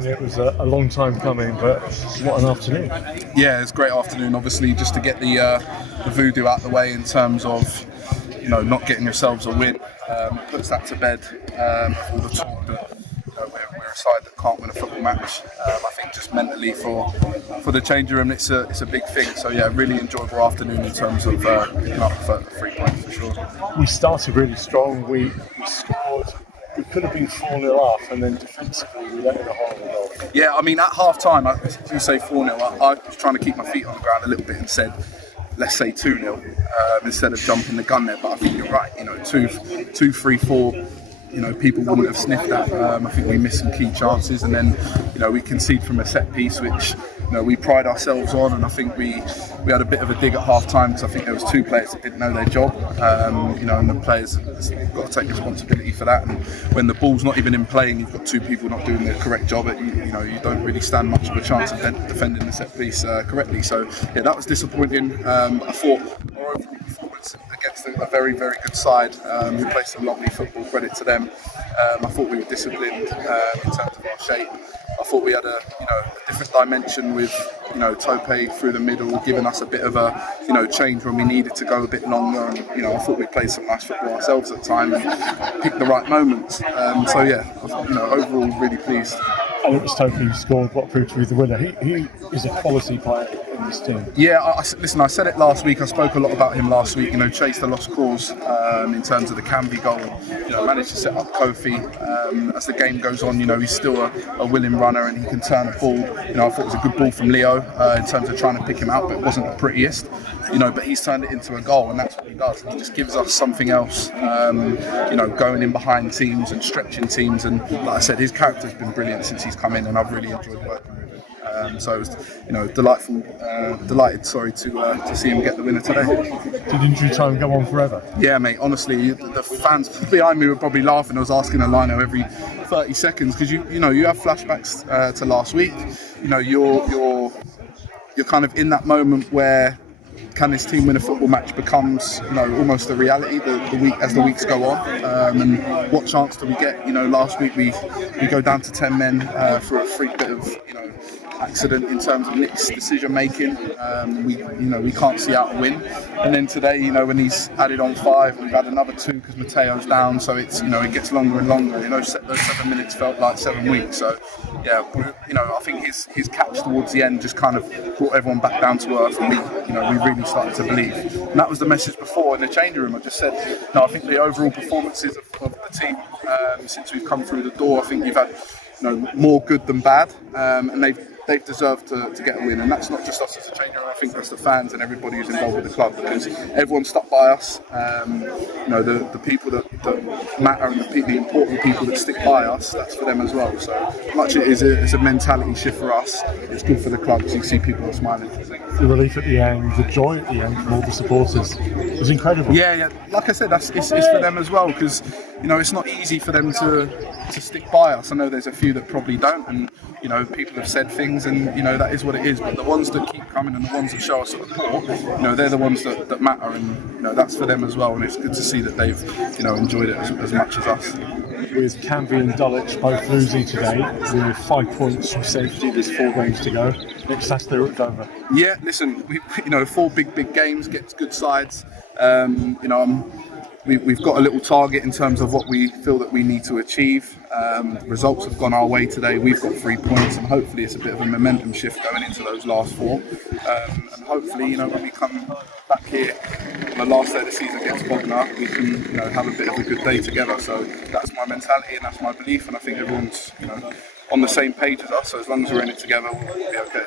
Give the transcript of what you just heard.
saying it was a long time coming, but what an afternoon. Yeah, it's a great afternoon. Obviously, just to get the voodoo out of the way in terms of not getting yourselves a win, puts that to bed. All the talk that we're a side that can't win a football match. I think just mentally for the changing room, it's a big thing. So yeah, really enjoyable afternoon in terms of picking up 3 points for sure. We started really strong. We scored. We could have been 4-0 up, and then defensively we let in a horrible goal. Yeah, I mean at half time, you say 4-0. I was trying to keep my feet on the ground a little bit and said, let's say 2-0 instead of jumping the gun there. But I think you're right. 2, 3, 4. People wouldn't have sniffed that. I think we missed some key chances, and then we concede from a set piece, which we pride ourselves on. And I think we had a bit of a dig at half time because I think there was 2 players that didn't know their job. And the players have got to take responsibility for that. And when the ball's not even in play and you've got 2 people not doing the correct job, you don't really stand much of a chance of defending the set piece correctly. So yeah, that was disappointing. I thought our overall performance against a very, very good side who played some lovely football, credit to them. I thought we were disciplined in terms of our shape. I thought we had a different dimension with Tope through the middle, giving us a bit of a change when we needed to go a bit longer. And I thought we played some nice football ourselves at the time and picked the right moments. So yeah, overall really pleased. And it was Tope who scored what proved to be the winner. He is a quality player in this team. Yeah, listen, I said it last week. I spoke a lot about him last week. Chased a lost cause in terms of the Canvey goal. Managed to set up Kofi. As the game goes on, he's still a willing runner and he can turn a ball. I thought it was a good ball from Leo in terms of trying to pick him out, but it wasn't the prettiest. But he's turned it into a goal, and that's what he does. He just gives us something else. Going in behind teams and stretching teams. And like I said, his character's been brilliant since he's come in, and I've really enjoyed working with him. So it was, delighted to see him get the winner today. Did injury time go on forever? Yeah, mate. Honestly, the fans behind me were probably laughing. I was asking Alino every 30 seconds because you have flashbacks to last week. You're kind of in that moment where can this team win a football match becomes almost a reality as the weeks go on. And what chance do we get? Last week we go down to 10 men for a freak bit of accident in terms of Nick's decision making. We can't see out a win. And then today, when he's added on 5, we've had another 2 because Mateo's down. So it's it gets longer and longer. Those 7 minutes felt like 7 weeks. So yeah, I think his catch towards the end just kind of brought everyone back down to earth, and we really started to believe. And that was the message before in the changing room. I just said, I think the overall performances of the team since we've come through the door, I think you've had more good than bad, and they've deserved to get a win, and that's not just us as a changing room. I think that's the fans and everybody who's involved with the club, because everyone stuck by us. The people that matter and the important people that stick by us, that's for them as well. So much it's a mentality shift for us. It's good for the club because you see people are smiling. The relief at the end, the joy at the end from all the supporters was incredible. Yeah. Like I said, it's for them as well, because it's not easy for them to stick by us. I know there's a few that probably don't, and people have said things, and that is what it is. But the ones that keep coming and the ones that show us support, they're the ones that matter, and that's for them as well. And it's good to see that they've enjoyed it as much as us. With Canvey and Dulwich both losing today, with 5 points from safety, there's 4 games to go. Next Saturday we're at Dover. Yeah, listen, 4 big games, gets good sides. We've got a little target in terms of what we feel that we need to achieve. Results have gone our way today. We've got 3 points, and hopefully it's a bit of a momentum shift going into those last 4. And hopefully, when we come back here on the last day of the season against Bognor, we can, have a bit of a good day together. So that's my mentality and that's my belief, and I think everyone's, on the same page as us. So as long as we're in it together, we'll be okay.